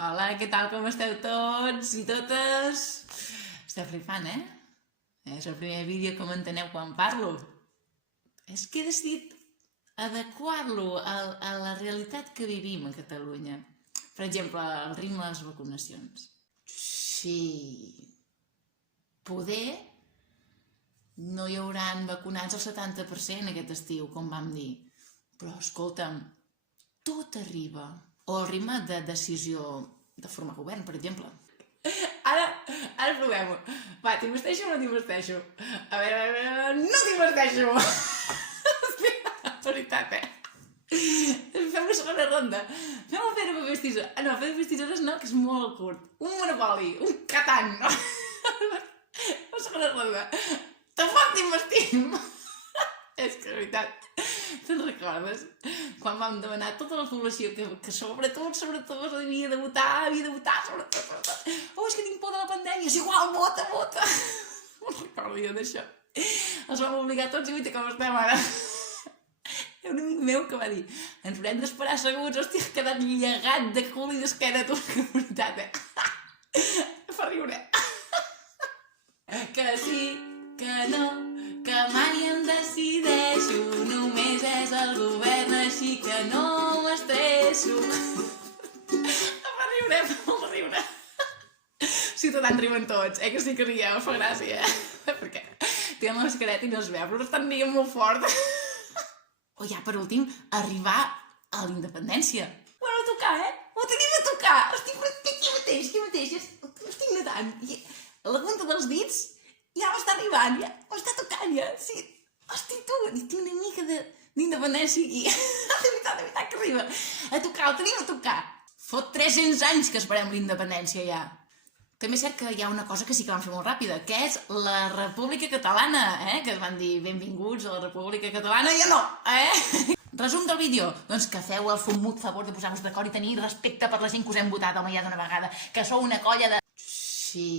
Hola, què tal, com esteu tots i totes? Esteu flipant, eh? És el primer vídeo que m'enteneu quan parlo. És que he decidit adequar-lo a la realitat que vivim a Catalunya. Per exemple, el ritme de les vacunacions. Sí, poder no hi hauran vacunats el 70% aquest estiu, com vam dir. Però, escolta'm, tot arriba. O el ritme de decisió de formar govern, per exemple. Ara provem-ho. Va, t'investeixo o no t'investeixo? A veure, no t'investeixo! Veritat, eh? Fem una segona ronda. Fem un fer de papers tisores. No, fer de papers tisores no, que és molt curt. Un Monopoli, un Catan. Una segona ronda. Tampoc t'investim! És que, veritat, te'n recordes? Quan vam demanar a tota la població que sobretot havia de votar, sobretot. Oh, és que tinc por de la pandèmia, és igual, vota! No recordo jo d'això. Els vam obligar tots i guaita com estem ara. Hi ha un amic meu que va dir: ens haurem d'esperar asseguts, hòstia, he quedat llegat de cul i d'esquena, tu, que veritat, eh? Fa riure. Que sí, que no, que mai em decideixo, només és el govern, així que no m'estresso. Fa riure. Ciutadans riuen tots, que sí que rieu, fa gràcia, perquè tenen la mascareta i no es veu, però estan rient molt fort. O ja, per últim, arribar a la independència. Ho hem de tocar, eh? Ho tenim de tocar! Estic aquí mateix, estic nedant. La punta dels dits ja m'està arribant, ja m'està tocant, ja. Sí. Hosti, tu, tinc una mica d'independència aquí. De veritat que arriba. A tocar, ho tenim a tocar. Fot 300 anys que esperem la independència, ja. També és cert que hi ha una cosa que sí que van fer molt ràpida, que és la República Catalana, que es van dir benvinguts a la República Catalana, i no, Resum del vídeo, doncs que feu el fumut favor de posar-vos d'acord i tenir respecte per la gent que us hem votat, home, ja d'una vegada, que sou una colla de... Sí...